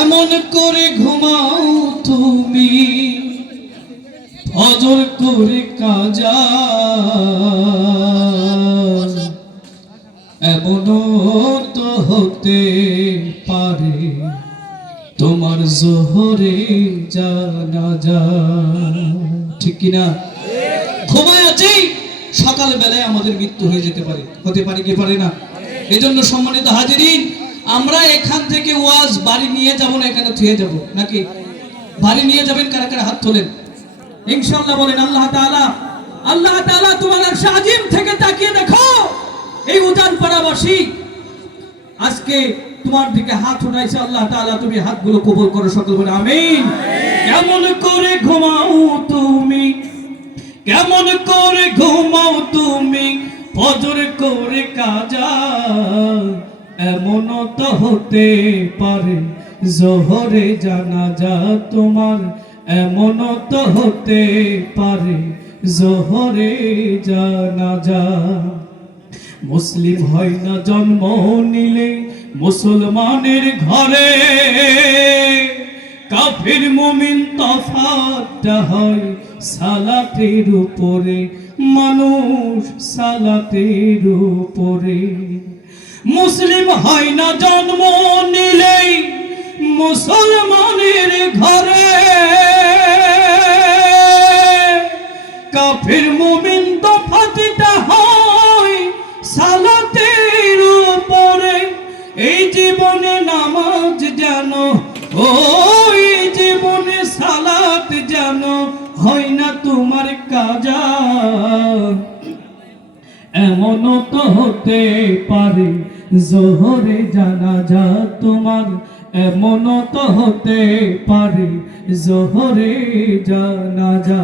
কেমন করে ঘুমাও তুমি ফজর করে কাজা, এমনও তো হতে পারে তোমার জোহরে জানাজা। ঠিক কিনা? ঘুমায় আছি, সকাল বেলায় আমাদের মৃত্যু হয়ে যেতে পারে, হতে পারে কি পারে না? এজন্য সম্মানিত হাজিরিন, আমরা এখান থেকে ওয়াজ বাড়ি নিয়ে যাব না, এখানে থুয়ে যাব নাকি? বাড়ি নিয়ে যাবেন কারা কারা? হাত তোলেন ইনশাআল্লাহ। বলেন আল্লাহ তাআলা, আল্লাহ তাআলা তোমার আরশ আজিম থেকে তাকিয়ে দেখো এই উজান পাড়াবাসী আজকে তোমার দিকে হাত উঠাইছে। আল্লাহ তাআলা তুমি হাতগুলো কবুল করো, সকল বলে আমিন। কেমন করে ঘুমাও তুমি, কেমন করে ঘুমাও তুমি ফজর করে কাজা, এমনও তো হতে পারে জোহরে জানাজা তোমার, এমনও তো হতে পারে জোহরে জানাজা। মুসলিম হয় না জন্ম নিলে মুসলমানের ঘরে, কাফির মুমিন তফাৎটা হয় সালাতের উপরে, মানুষ সালাতের উপরে। মুসলিম হয় না জন্ম নিলেই মুসলমানের ঘরে, কাফির মুমিন তফাৎটা হয় সালাতের উপরে। এই জীবনে নামাজ জানো, ওই জীবনে সালাত জানো, হয় না তোমার কাজা, এমনও তো হতে পারে জোহরে জানাজা তোমার, এমনও তো হতে পারে জোহরে জানাজা।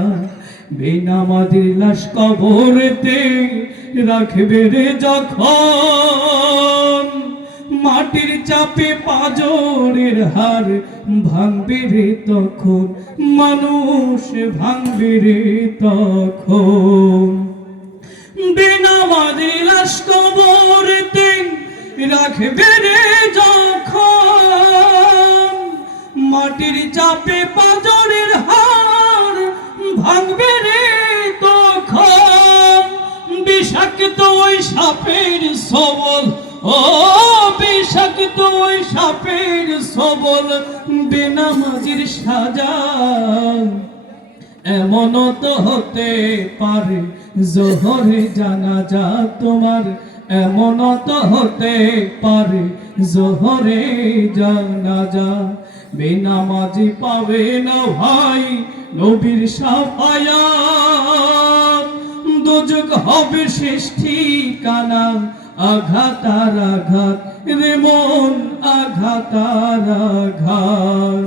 বেনামাজির লাশ কবরেতে রাখবে রে যখন, মাটির চাপে পাঁজরের হাড় ভাঙবে রে তখন, মানুষ ভাঙবে রে তখন। বেনামাজির লাশ কবরেতে রাখবে রে যখন, মাটির চাপে পাঁজরের হাড় ভাঙবে রে তখন। বিষাক্ত ওই সাপের সবল, ও বিষাক্ত ওই সাপের সবল, বেনামাজির সাজা, এমনও তো হতে পারে জোহরে জানাজা তোমার, এমনও তো হতে পারে জোহরে জানাজা। বেনামাজি পাবে না ভাই নবীর শাফায়াত, দোজখ হবে শেষ ঠিকানা, আঘাত আর আঘাত রে মন, আঘাত আর আঘাত।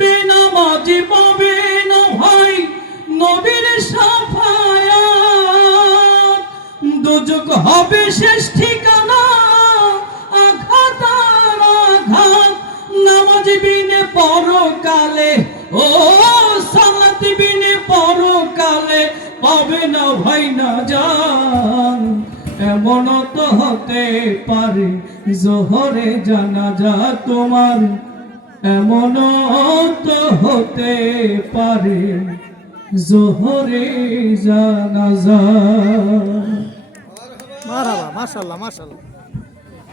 বেনামাজি পাবে না ভাই নবীর শাফায়াত, দোজখ হবে শেষ ঠিকানা, আঘাত আর আঘাত। নামাজ বিনে পরকালে, ও সালাত বিনে পরকালে পাবে না ভাই না জান, এমনও তো হতে পারে জোহরে জানাজা তোমার, এমনও তো হতে পারে জোহরে জানাজা। মারহাবা, মাশাআল্লাহ মাশাআল্লাহ।